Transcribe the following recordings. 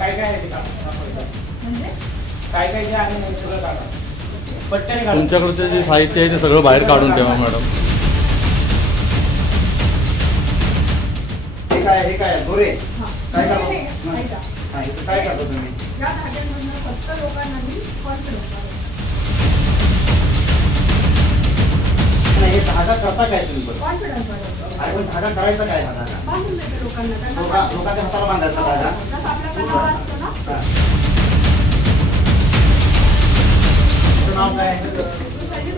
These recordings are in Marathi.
काय काय आहे ते म्हणजे काय जे आहे नाही सगळं काढा. पट्ट्याने काढा. तुमच्याकडचं जे साहित्य आहे ते सगळं बाहेर काढून ठेवा मॅडम. हे काय दोरे काय करता काय करता तुम्ही? या धाग्यांमधून फक्त लोकांना मी कॉन्फिडन्स नाही, हे धागा करता काय तुम्ही? कॉन्फिडन्स वाढवतो. अरे पण धागा करायचा काय? हा धागा बांधून देते लोकांना. लोकांच्या हाताला बांधायचा धागा. जसं आपल्याकडे नाव असतो ना. तुझं नाव काय? रुशाली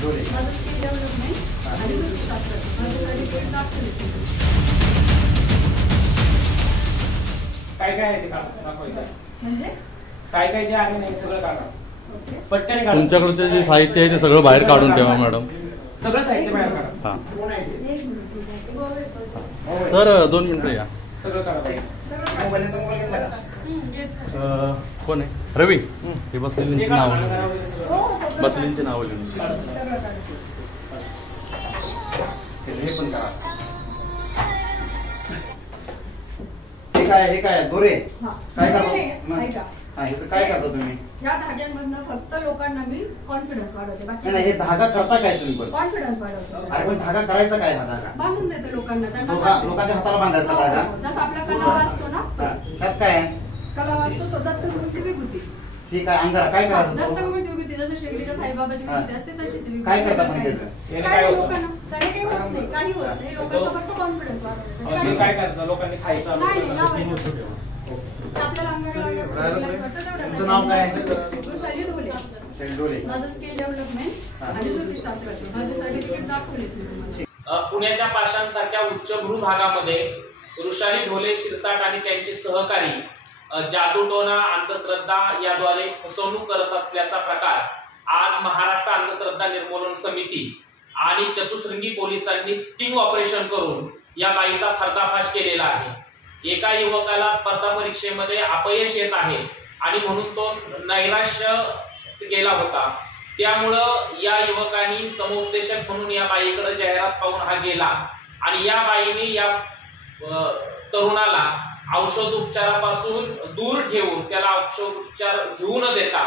ढोले. माझं स्किल डेव्हलपमेंट आणि ज्योतिषशास्त्र. माझं सर्टिफिकेट दाखवले. काय आहे ते दाखवायचं. म्हणजे काय जे आहे नाही सगळं काढा. पट्ट्याने काढा. तुमच्याकडचं जे साहित्य आहे ते सगळं बाहेर काढून ठेवा मॅडम. सगळं साहित्य बाहेर काढा. हा सर 2 मिनिटं या. सगळं काढा. मोबाईलचा मोबाईल घेतला का? कोण आहे? रवी. हे बसलेल्यांची नाव बसलेल्यांची नाव लिहून. हे पण करा. हे काय दोरे काय करता? ह्याचं काय करता तुम्ही? या धाग्यांमधून फक्त लोकांना मी कॉन्फिडन्स वाढवते. बाकी नाही, हे धागा करता काय तुम्ही? पण कॉन्फिडन्स वाढवते. अरे पण धागा करायचा काय? हा धागा बांधून देते लोकांना. लोकांच्या हाताला बांधायचा धागा. जसं आपला कलावा असतो ना. त्यात काय आहे? कलावा असतो तो दत्तगुरूंची विभूती. ठीक आहे, अंधारा काय करायचं? दत्तगुरूंची विभूती जसं शिर्डीच्या साईबाबाची विभूती असते तशीच विभूती. काय करता पण त्याचं? काही लोकांना त्याने काही होत नाही, काही होत नाही. लोकांचा फक्त कॉन्फिडन्स वाढवण्यासाठी. काय करायचं? लोकांनी खायचं. नाही लावायचं. आपल्याला अंगणवाडी तुमचं नाव काय? रुशाली ढोले. माझं स्किल डेव्हलपमेंट आणि ज्योतिषशास्त्राचं. माझे सर्टिफिकेट दाखवले. पुण्याच्या पाषाणसारख्या उच्चभ्रू भागामध्ये रुशाली ढोले शिरसाट आणि त्यांचे सहकारी जादूटोना अंधश्रद्धा याद्वारे फसवणूक करत असल्याचा प्रकार आज महाराष्ट्र अंधश्रद्धा निर्मूलन समिती आणि चतुश्रृंगी पोलिसांनी स्टिंग ऑपरेशन करून या बाईचा पर्दाफाश केलेला आहे. एका युवकाला स्पर्धा परीक्षेमध्ये अपयश येत आहे आणि म्हणून तो नैराश्य गेला होता. त्यामुळं या युवकांनी समुपदेशक म्हणून या बाईकडे जाहिरात पाहून हा गेला आणि या बाईने या तरुणाला औषधोपचारापासून दूर ठेवून त्याला औषधोपचार घेऊ न देता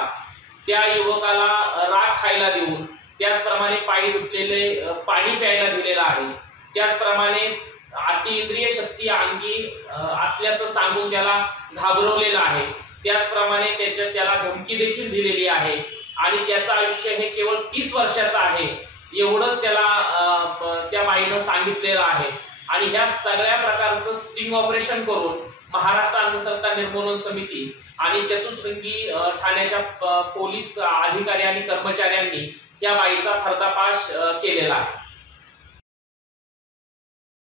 त्या युवकाला राग खायला देऊन त्याचप्रमाणे पायी धुतलेले पाणी प्यायला दिलेलं आहे. त्याचप्रमाणे अतिइंद्रिय शक्ती अंगी असल्याचं सांगून त्याला घाबरवलेलं आहे. त्याचप्रमाणे त्याला धमकी देखील दिलेली आहे आणि त्याचं आयुष्य हे केवळ 30 वर्षाचं आहे एवढंच त्याला त्या बाईनं सांगितलेलं आहे. आणि ह्या सगळ्या प्रकारचं स्टिंग ऑपरेशन करून महाराष्ट्र अंधश्रद्धा निर्मूलन समिती आणि चतुश्रृंगी ठाण्याच्या पोलीस अधिकारी आणि कर्मचाऱ्यांनी या बाईचा पर्दाफाश केलेला आहे.